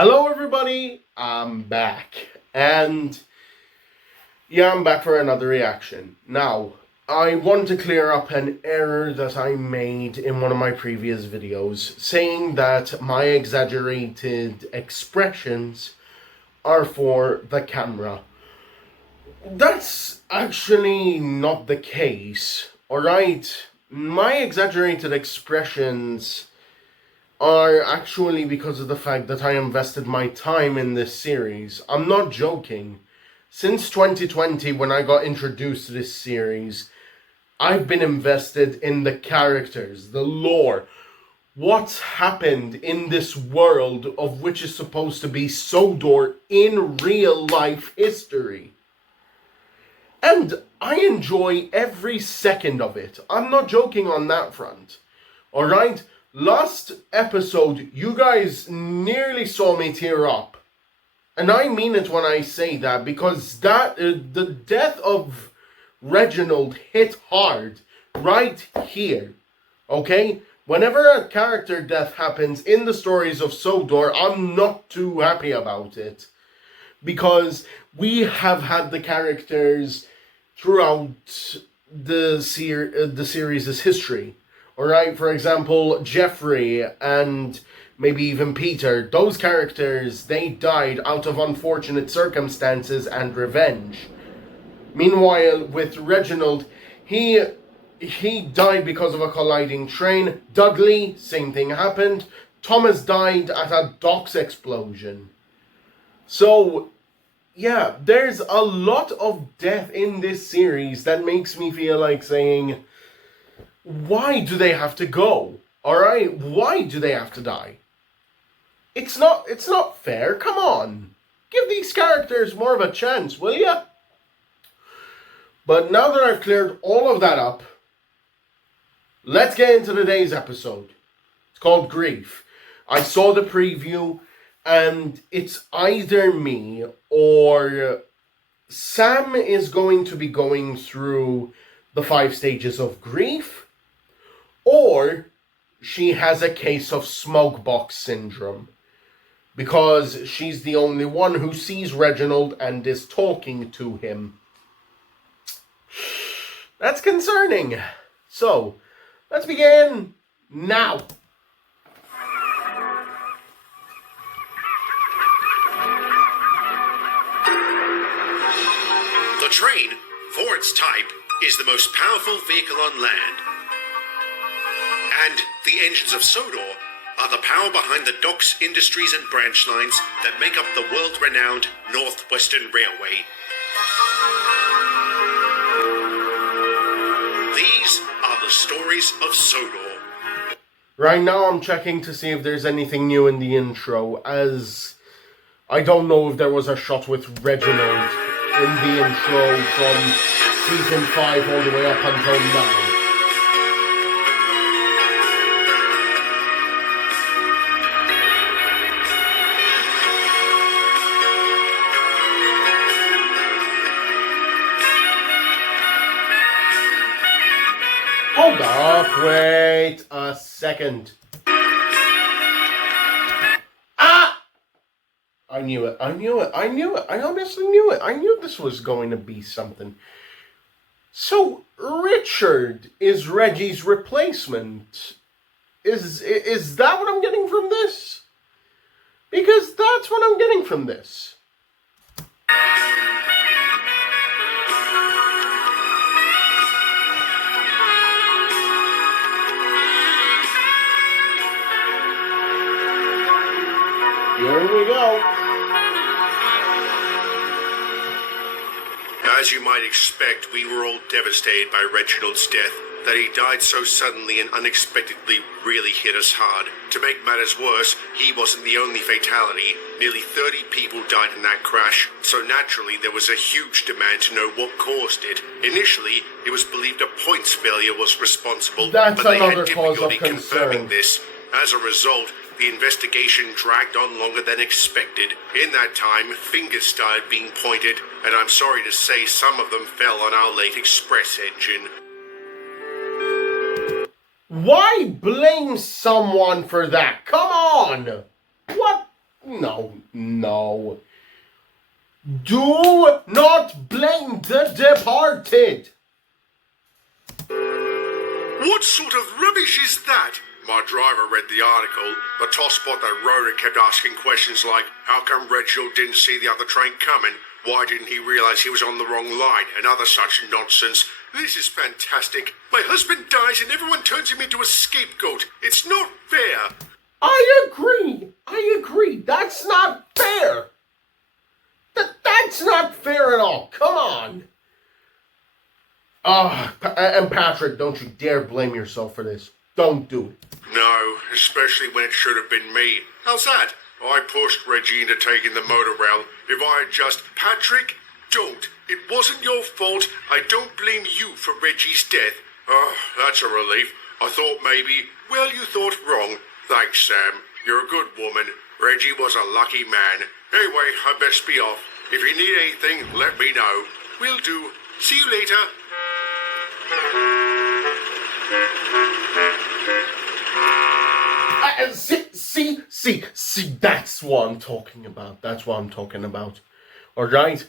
Hello everybody, I'm back. And yeah, I'm back for another reaction. Now, I want to clear up an error that I made in one of my previous videos, saying that my exaggerated expressions are for the camera. That's actually not the case, alright? My exaggerated expressions are actually because of the fact that I invested my time in this series. I'm not joking. Since 2020, when I got introduced to this series, I've been invested in the characters, the lore, what's happened in this world of which is supposed to be Sodor in real life history. And I enjoy every second of it. I'm not joking on that front. Alright? Last episode, you guys nearly saw me tear up. And I mean it when I say that, because the death of Reginald hit hard right here. Okay? Whenever a character death happens in the stories of Sodor, I'm not too happy about it. Because we have had the characters throughout the series' history. Alright, for example, Jeffrey and maybe even Peter, those characters, they died out of unfortunate circumstances and revenge. Meanwhile, with Reginald, he died because of a colliding train. Dudley, same thing happened. Thomas died at a docks explosion. So, yeah, there's a lot of death in this series that makes me feel like saying, why do they have to go? Alright? Why do they have to die? It's not fair. Come on. Give these characters more of a chance, will ya? But now that I've cleared all of that up, let's get into today's episode. It's called Grief. I saw the preview, and it's either me or Sam is going to be going through the 5 stages of grief, or she has a case of smokebox syndrome, because she's the only one who sees Reginald and is talking to him. That's concerning. So, let's begin now. The train, for its type, is the most powerful vehicle on land. And the engines of Sodor are the power behind the docks, industries and branch lines that make up the world-renowned Northwestern Railway. These are the stories of Sodor. Right now I'm checking to see if there's anything new in the intro, as I don't know if there was a shot with Reginald in the intro from season 5 all the way up until now. Hold up, wait a second. Ah! I knew it, I honestly knew it. I knew this was going to be something. So, Richard is Reggie's replacement. Is that what I'm getting from this? Because that's what I'm getting from this. Here we go. As you might expect, we were all devastated by Reginald's death. That he died so suddenly and unexpectedly really hit us hard. To make matters worse, he wasn't the only fatality. Nearly 30 people died in that crash, so naturally there was a huge demand to know what caused it. Initially, it was believed a points failure was responsible, That's but they had another cause of difficulty confirming concern. this. As a result, the investigation dragged on longer than expected. In that time, fingers started being pointed, and I'm sorry to say some of them fell on our late express engine. Why blame someone for that? Come on! No. Do not blame the departed! What sort of rubbish is that? My driver read the article. The tosspot that wrote it kept asking questions like, how come Reginald didn't see the other train coming? Why didn't he realize he was on the wrong line? And other such nonsense. This is fantastic. My husband dies and everyone turns him into a scapegoat. It's not fair. I agree. That's not fair. That's not fair at all. Come on. And Patrick, don't you dare blame yourself for this. Don't do it. No, especially when it should have been me. How's that? I pushed Reggie into taking the monorail. If I had just... Patrick, don't. It wasn't your fault. I don't blame you for Reggie's death. Oh, that's a relief. I thought maybe... Well, you thought wrong. Thanks, Sam. You're a good woman. Reggie was a lucky man. Anyway, I best be off. If you need anything, let me know. Will do. See you later. See, that's what I'm talking about. Alright?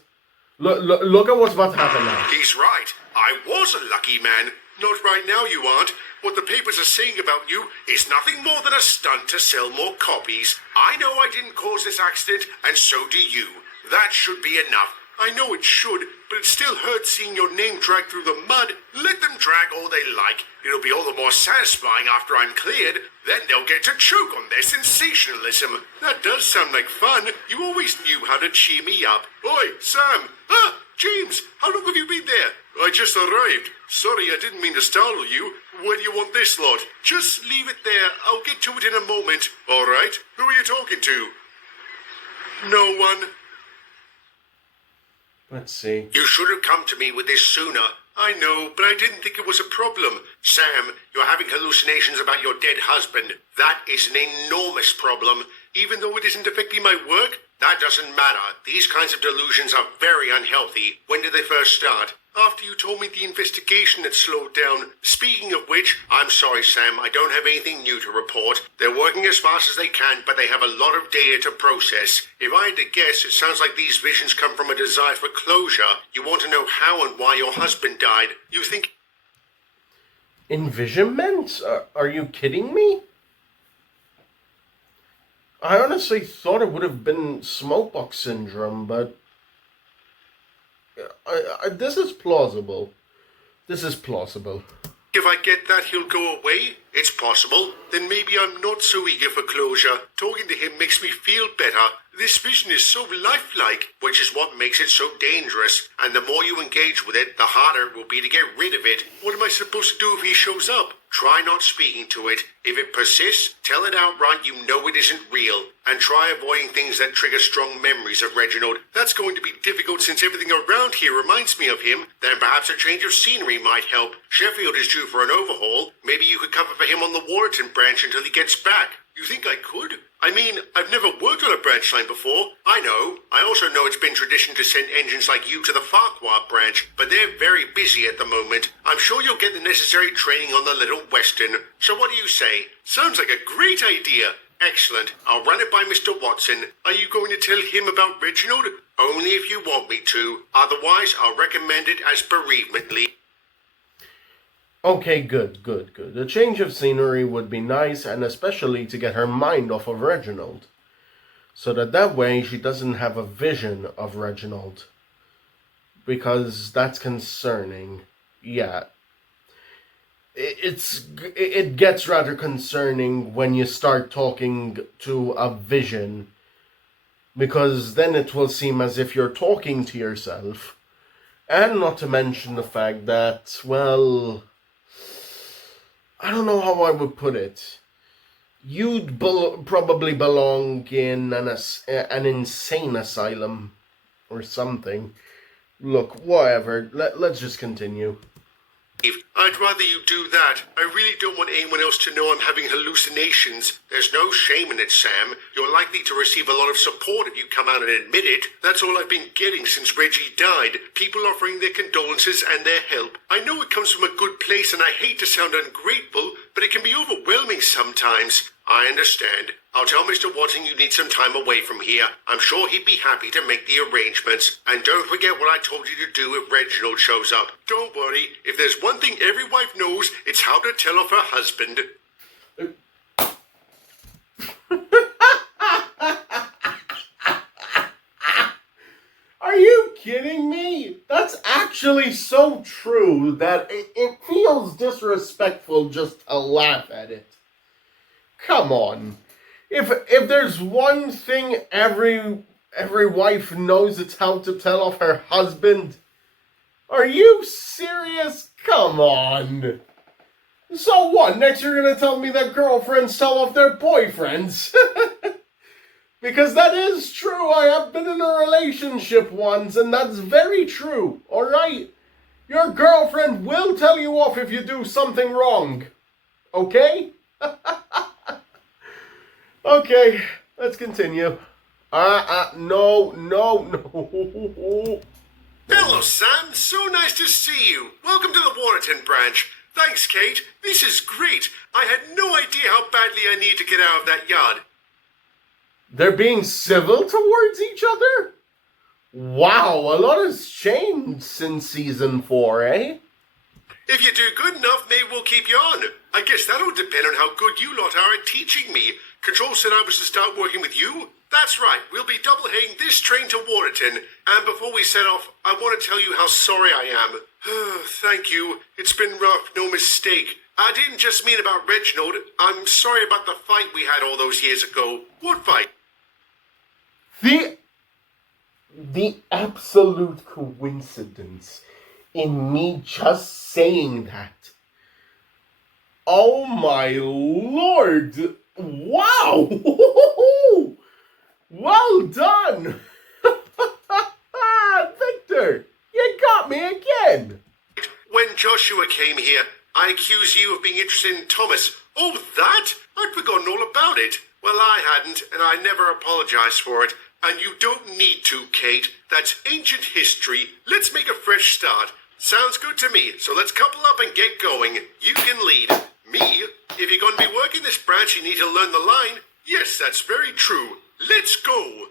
Look at what's about to happen now. He's right. I was a lucky man. Not right now, you aren't. What the papers are saying about you is nothing more than a stunt to sell more copies. I know I didn't cause this accident, and so do you. That should be enough. I know it should, but it still hurts seeing your name dragged through the mud. Let them drag all they like. It'll be all the more satisfying after I'm cleared. Then they'll get to choke on their sensationalism. That does sound like fun. You always knew how to cheer me up. Oi, Sam! Ah, James! How long have you been there? I just arrived. Sorry, I didn't mean to startle you. Where do you want this lot? Just leave it there. I'll get to it in a moment. All right. Who are you talking to? No one. Let's see. You should have come to me with this sooner. I know, but I didn't think it was a problem. Sam, you're having hallucinations about your dead husband. That is an enormous problem. Even though it isn't affecting my work, that doesn't matter. These kinds of delusions are very unhealthy. When did they first start? After you told me the investigation had slowed down. Speaking of which, I'm sorry, Sam, I don't have anything new to report. They're working as fast as they can, but they have a lot of data to process. If I had to guess, it sounds like these visions come from a desire for closure. You want to know how and why your husband died. You think... Envisionment? Are you kidding me? I honestly thought it would have been smokebox syndrome, but... this is plausible. If I get that, he'll go away? It's possible. Then maybe I'm not so eager for closure. Talking to him makes me feel better. This vision is so lifelike, which is what makes it so dangerous. And the more you engage with it, the harder it will be to get rid of it. What am I supposed to do if he shows up? Try not speaking to it. If it persists, tell it outright you know it isn't real. And try avoiding things that trigger strong memories of Reginald. That's going to be difficult since everything around here reminds me of him. Then perhaps a change of scenery might help. Sheffield is due for an overhaul. Maybe you could cover for him on the Warrington branch until he gets back. You think I could? I mean, I've never worked on a branch line before. I know. I also know it's been tradition to send engines like you to the Farquhar branch, but they're very busy at the moment. I'm sure you'll get the necessary training on the Little Western. So what do you say? Sounds like a great idea. Excellent. I'll run it by Mr. Watson. Are you going to tell him about Reginald? Only if you want me to. Otherwise, I'll recommend it as bereavement leave. Okay, good. A change of scenery would be nice, and especially to get her mind off of Reginald. So that way she doesn't have a vision of Reginald. Because that's concerning. Yeah. It gets rather concerning when you start talking to a vision. Because then it will seem as if you're talking to yourself. And not to mention the fact that, well... I don't know how I would put it. You'd probably belong in an insane asylum or something. Look, whatever. Let's just continue. I'd rather you do that. I really don't want anyone else to know I'm having hallucinations. There's no shame in it, Sam. You're likely to receive a lot of support if you come out and admit it. That's all I've been getting since Reggie died. People offering their condolences and their help. I know it comes from a good place and I hate to sound ungrateful, but it can be overwhelming sometimes. I understand. I'll tell Mr. Watson you need some time away from here. I'm sure he'd be happy to make the arrangements. And don't forget what I told you to do if Reginald shows up. Don't worry. If there's one thing every wife knows, it's how to tell off her husband. Are you kidding me? That's actually so true that it feels disrespectful just to laugh at it. Come on. If there's one thing every wife knows, it's how to tell off her husband. Are you serious? Come on. So what? Next you're gonna tell me that girlfriends tell off their boyfriends? Because that is true. I have been in a relationship once, and that's very true. Alright? Your girlfriend will tell you off if you do something wrong. Okay? Okay, let's continue. No. Hello, Sam. So nice to see you. Welcome to the Waterton branch. Thanks, Kate. This is great. I had no idea how badly I need to get out of that yard. They're being civil towards each other? Wow, a lot has changed since season 4, eh? If you do good enough, maybe we'll keep you on. I guess that'll depend on how good you lot are at teaching me. Control said I was to start working with you. That's right, we'll be double-heading this train to Waterton. And before we set off, I want to tell you how sorry I am. Thank you. It's been rough, no mistake. I didn't just mean about Reginald. I'm sorry about the fight we had all those years ago. What fight? The absolute coincidence in me just saying that. Oh my lord! Wow! Well done! Victor, you got me again! When Joshua came here, I accused you of being interested in Thomas. Oh, that? I'd forgotten all about it. Well, I hadn't, and I never apologized for it. And you don't need to, Kate. That's ancient history. Let's make a fresh start. Sounds good to me, so let's couple up and get going. You can lead. Me? If you're going to be working this branch, you need to learn the line. Yes, that's very true. Let's go.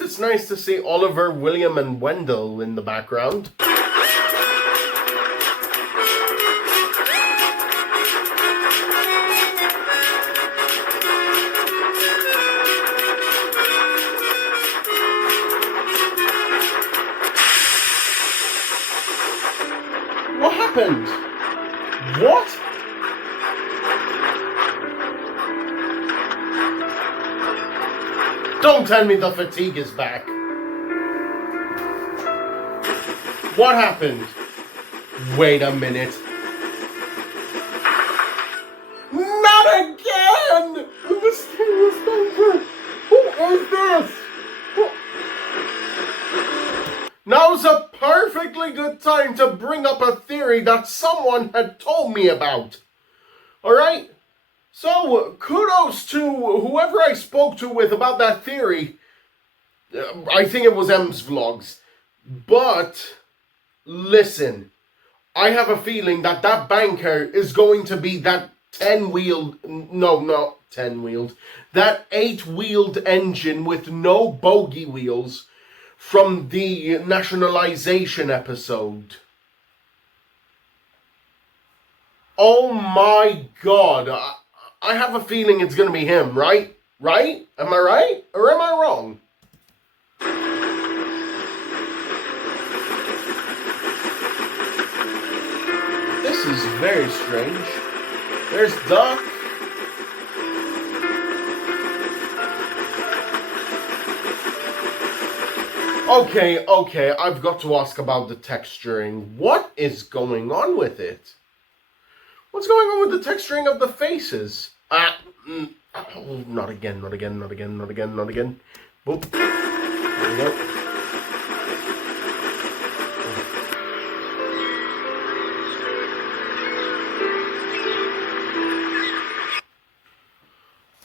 It's nice to see Oliver, William, and Wendell in the background. What happened? What? Don't tell me the fatigue is back. What happened? Wait a minute. Not again! The mysterious banker! Who is this? Now's a perfectly good time to bring up a theory that someone had told me about. Alright? So, kudos to whoever I spoke to with about that theory. I think it was M's Vlogs. But, listen. I have a feeling that that banker is going to be that 10-wheeled... No, not 10-wheeled. That 8-wheeled engine with no bogey wheels from the nationalization episode. Oh my god. I have a feeling it's going to be him, right? Right? Am I right? Or am I wrong? This is very strange. There's Doc. Okay, I've got to ask about the texturing. What is going on with it? What's going on with the texturing of the faces? Oh, not again. Boop. There we go.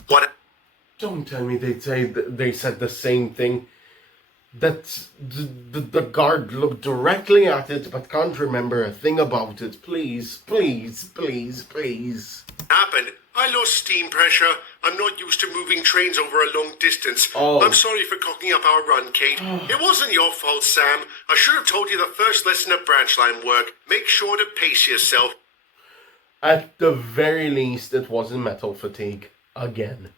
What? Don't tell me they said the same thing. That the guard looked directly at it but can't remember a thing about it. Please. Happened? I lost steam pressure. I'm not used to moving trains over a long distance. Oh. I'm sorry for cocking up our run, Kate. It wasn't your fault, Sam. I should have told you the first lesson of branch line work. Make sure to pace yourself. At the very least, it wasn't metal fatigue. Again.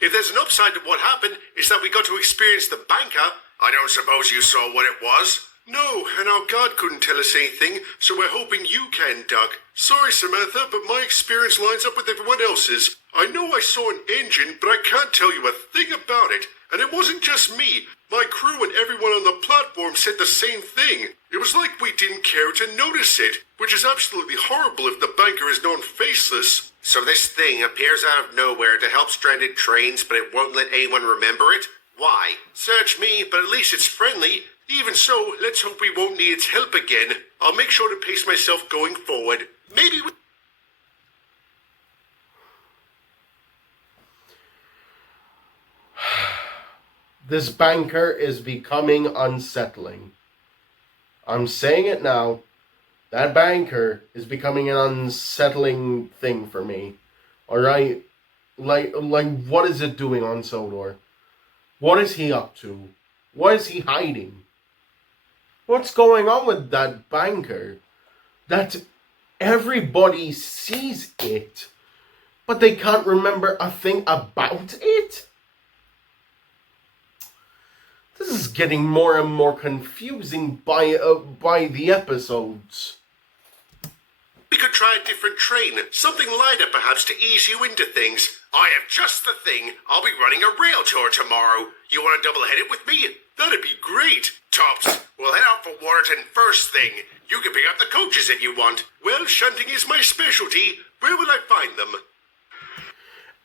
If there's an upside to what happened, it's that we got to experience the banker. I don't suppose you saw what it was? No, and our guard couldn't tell us anything, so we're hoping you can, Doug. Sorry, Samantha, but my experience lines up with everyone else's. I know I saw an engine, but I can't tell you a thing about it. And it wasn't just me. My crew and everyone on the platform said the same thing. It was like we didn't care to notice it, which is absolutely horrible if the banker is known faceless. So this thing appears out of nowhere to help stranded trains, but it won't let anyone remember it? Why? Search me, but at least it's friendly. Even so, let's hope we won't need its help again. I'll make sure to pace myself going forward. Maybe we... This banker is becoming unsettling. I'm saying it now. That banker is becoming an unsettling thing for me. Alright? Like, what is it doing on Sodor? What is he up to? What is he hiding? What's going on with that banker? That everybody sees it, but they can't remember a thing about it? This is getting more and more confusing by the episodes. We could try a different train, something lighter perhaps to ease you into things. I have just the thing. I'll be running a rail tour tomorrow. You want to double-head it with me? That'd be great. Tops, we'll head out for Waterton first thing. You can pick up the coaches if you want. Well, shunting is my specialty. Where will I find them?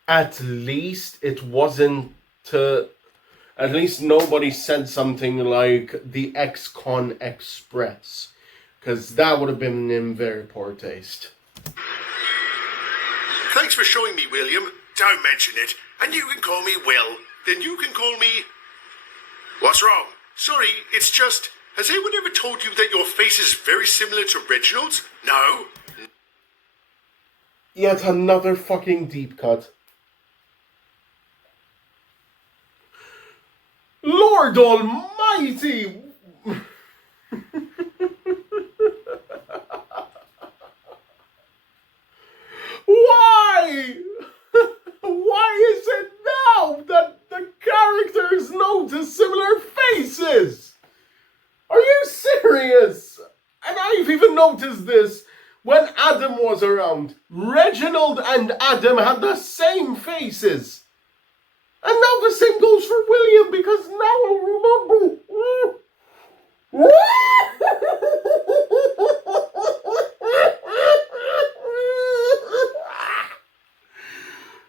At least it wasn't at least nobody said something like the ex-con express. Because that would have been in very poor taste. Thanks for showing me, William. Don't mention it. And you can call me Will. Then you can call me... What's wrong? Sorry, it's just... Has anyone ever told you that your face is very similar to Reginald's? No? Yet another fucking deep cut. Lord Almighty! Why? Why is it now that the characters notice similar faces? Are you serious? And I've even noticed this when Adam was around. Reginald and Adam had the same faces. And now the same goes for William, because now I remember.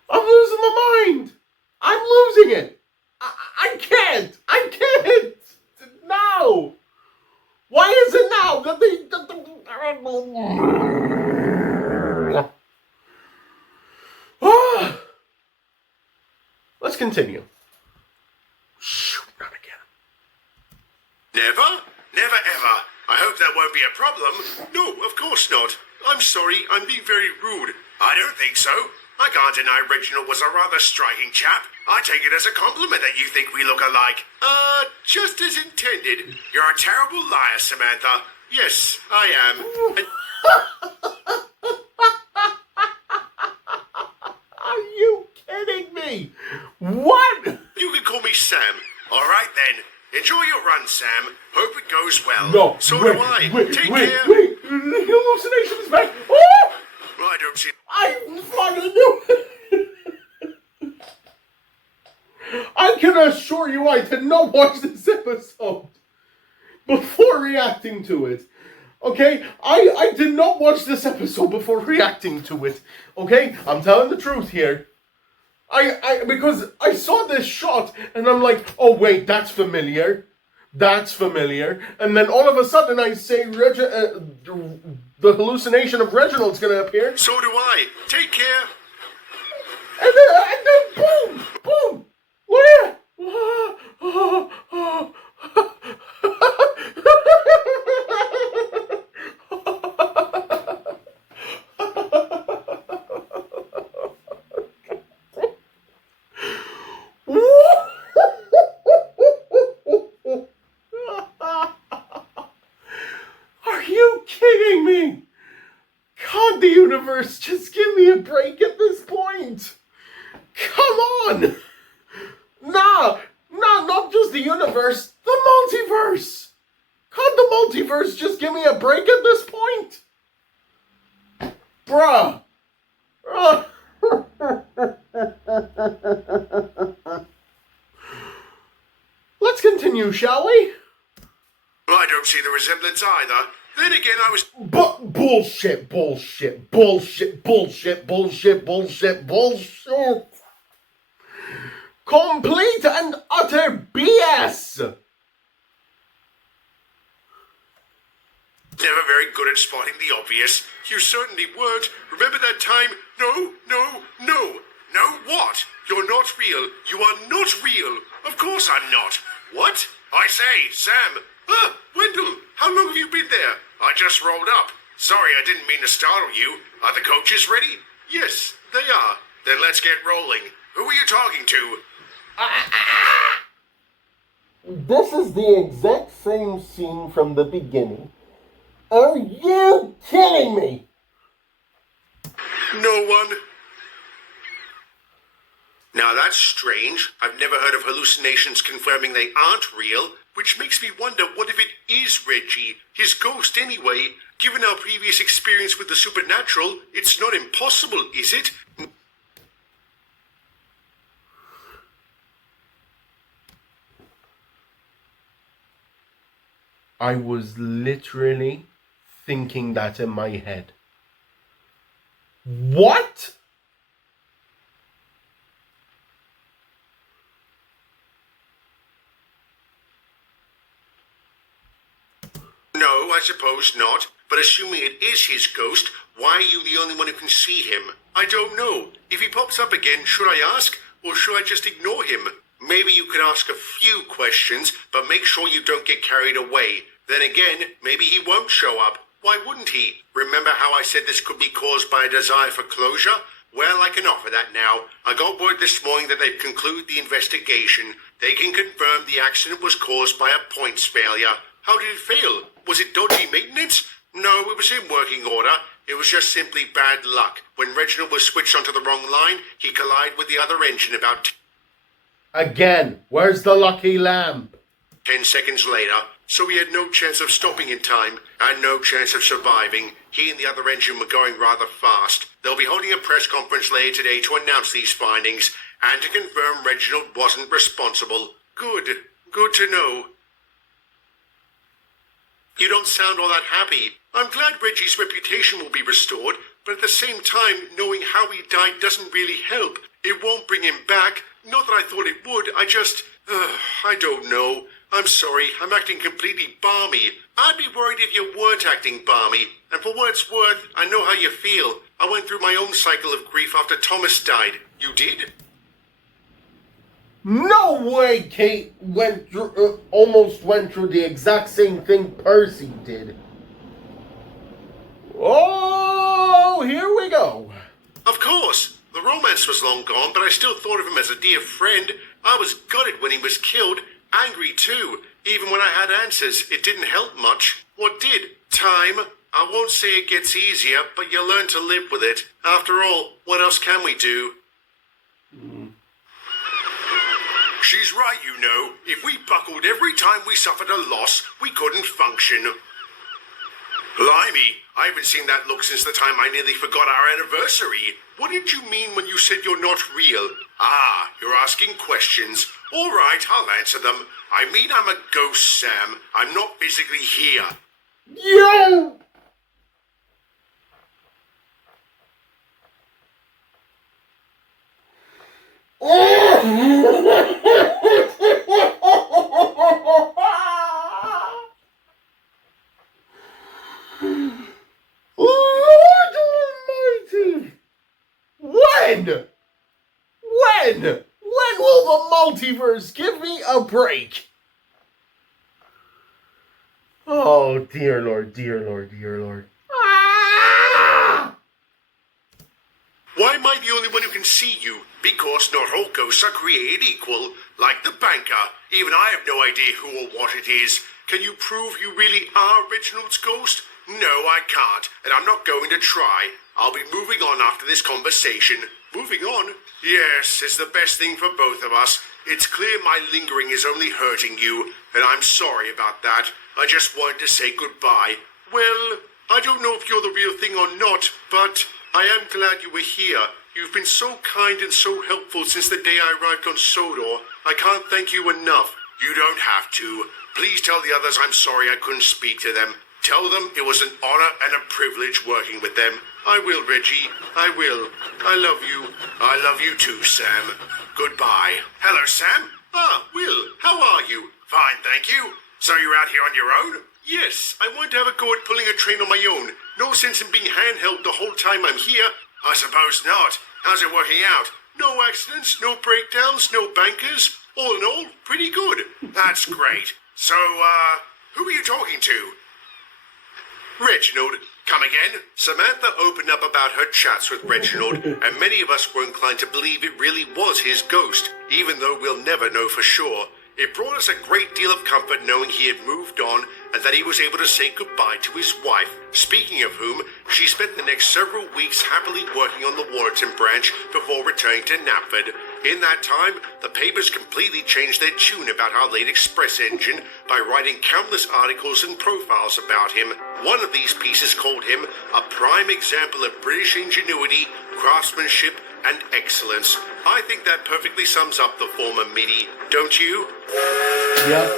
I'm losing my mind. I'm losing it. I can't. Now. Why is it now that they... Let's continue. Shoot, not again. Never? Never ever. I hope that won't be a problem. No, of course not. I'm sorry, I'm being very rude. I don't think so. I can't deny Reginald was a rather striking chap. I take it as a compliment that you think we look alike. Just as intended. You're a terrible liar, Samantha. Yes, I am. Are you kidding me? What? You can call me Sam. All right, then. Enjoy your run, Sam. Hope it goes well. No, so wait, do I. Wait, Take wait, care. wait. The hallucination is back. Oh! I don't see... I fucking knew it. I can assure you I did not watch this episode. before reacting to it. Okay? I did not watch this episode before reacting to it. Okay? I'm telling the truth here. Because I saw this shot and I'm like, oh wait, that's familiar. That's familiar. And then all of a sudden I say the hallucination of Reginald's gonna appear. So do I. Take care. And then boom! Boom! What? Are you kidding me? Can't the universe just give me a break at this point? Come on! Nah, not just the universe, the multiverse! Can't the multiverse just give me a break at this point? Bruh! Let's continue, shall we? Well, I don't see the resemblance either. Then again, I was... Bullshit. Complete and utter BS! Never very good at spotting the obvious. You certainly weren't. Remember that time? No. What? You're not real. You are not real. Of course I'm not. What? I say, Sam. Wendell, how long have you been there? I just rolled up. Sorry, I didn't mean to startle you. Are the coaches ready? Yes, they are. Then let's get rolling. Who are you talking to? This is the exact same scene from the beginning. Are you kidding me? No one. Now that's strange. I've never heard of hallucinations confirming they aren't real, which makes me wonder what if it is Reggie, his ghost anyway. Given our previous experience with the supernatural, it's not impossible, is it? I was literally thinking that in my head. What? No, I suppose not. But assuming it is his ghost, why are you the only one who can see him? I don't know. If he pops up again, should I ask? Or should I just ignore him? Maybe you could ask a few questions, but make sure you don't get carried away. Then again, maybe he won't show up. Why wouldn't he? Remember how I said this could be caused by a desire for closure? Well, I can offer that now. I got word this morning that they've concluded the investigation. They can confirm the accident was caused by a points failure. How did it fail? Was it dodgy maintenance? No, it was in working order. It was just simply bad luck. When Reginald was switched onto the wrong line, he collided with the other engine about... Again, where's the lucky lamp? 10 seconds later, so he had no chance of stopping in time and no chance of surviving. He and the other engine were going rather fast. They'll be holding a press conference later today to announce these findings and to confirm Reginald wasn't responsible. Good to know. You don't sound all that happy. I'm glad Reggie's reputation will be restored, but at the same time, knowing how he died doesn't really help. It won't bring him back. Not that I thought it would, I don't know. I'm sorry, I'm acting completely balmy. I'd be worried if you weren't acting balmy. And for what it's worth, I know how you feel. I went through my own cycle of grief after Thomas died. You did? No way Kate almost went through the exact same thing Percy did. Oh, here we go. Of course. The romance was long gone, but I still thought of him as a dear friend. I was gutted when he was killed. Angry too. Even when I had answers, it didn't help much. What did? Time. I won't say it gets easier, but you learn to live with it. After all, what else can we do? She's right, you know. If we buckled every time we suffered a loss, we couldn't function. Blimey, I haven't seen that look since the time I nearly forgot our anniversary. What did you mean when you said you're not real? Ah, you're asking questions. All right, I'll answer them. I mean, I'm a ghost, Sam. I'm not physically here. Yo! Lord Almighty! When? When? When will the multiverse give me a break? Oh, dear Lord, dear Lord, dear Lord. Ah! Why am I the only one who can see you? Because not all ghosts are created equal. Like the banker. Even I have no idea who or what it is. Can you prove you really are Reginald's ghost? No, I can't, and I'm not going to try. I'll be moving on after this conversation. Moving on? Yes, it's the best thing for both of us. It's clear my lingering is only hurting you, and I'm sorry about that. I just wanted to say goodbye. Well, I don't know if you're the real thing or not, but I am glad you were here. You've been so kind and so helpful since the day I arrived on Sodor. I can't thank you enough. You don't have to. Please tell the others I'm sorry I couldn't speak to them. Tell them it was an honor and a privilege working with them. I will, Reggie. I will. I love you. I love you too, Sam. Goodbye. Hello, Sam. Ah, Will. How are you? Fine, thank you. So you're out here on your own? Yes, I want to have a go at pulling a train on my own. No sense in being handheld the whole time I'm here. I suppose not. How's it working out? No accidents, no breakdowns, no bankers. All in all, pretty good. That's great. So, who are you talking to? Reginald. Come again? Samantha opened up about her chats with Reginald, and many of us were inclined to believe it really was his ghost, even though we'll never know for sure. It brought us a great deal of comfort knowing he had moved on and that he was able to say goodbye to his wife, speaking of whom, she spent the next several weeks happily working on the Waterton branch before returning to Knapford. In that time, the papers completely changed their tune about our late express engine by writing countless articles and profiles about him. One of these pieces called him a prime example of British ingenuity, craftsmanship, and excellence. I think that perfectly sums up the former Mitty, don't you? Yep.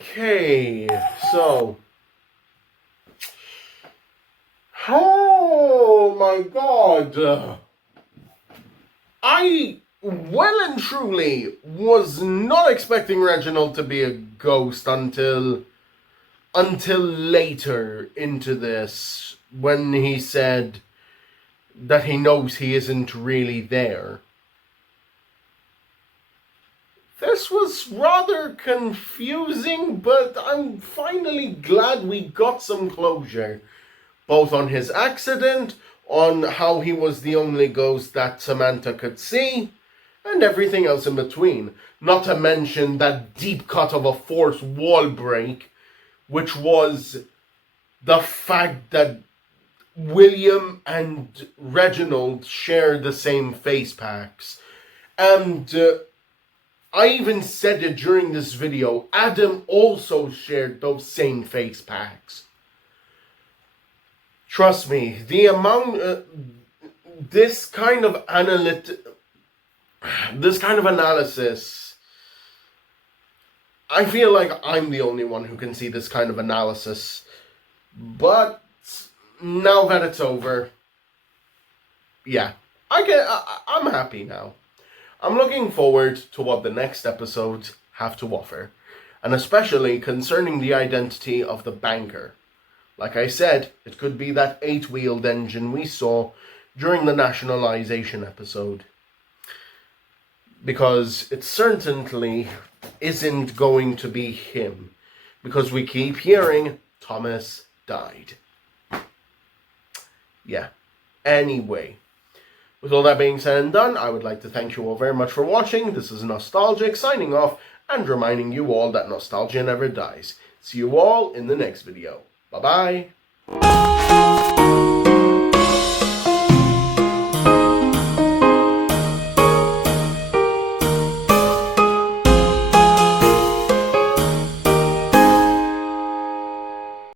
Okay, so. Oh my god. I well and truly was not expecting Reginald to be a ghost until later into this, when he said that he knows he isn't really there. This was rather confusing, but I'm finally glad we got some closure. Both on his accident, on how he was the only ghost that Samantha could see, and everything else in between. Not to mention that deep cut of a fourth wall break, which was the fact that William and Reginald share the same face packs. And I even said it during this video, Adam also shared those same face packs. Trust me, the amount, this kind of analysis, I feel like I'm the only one who can see this kind of analysis. But now that it's over, yeah, I'm happy now. I'm looking forward to what the next episodes have to offer, and especially concerning the identity of the banker. Like I said, it could be that 8-wheeled engine we saw during the nationalization episode. Because it certainly isn't going to be him. Because we keep hearing Thomas died. Yeah. Anyway. With all that being said and done, I would like to thank you all very much for watching. This is Nostalgic signing off and reminding you all that nostalgia never dies. See you all in the next video. Bye-bye.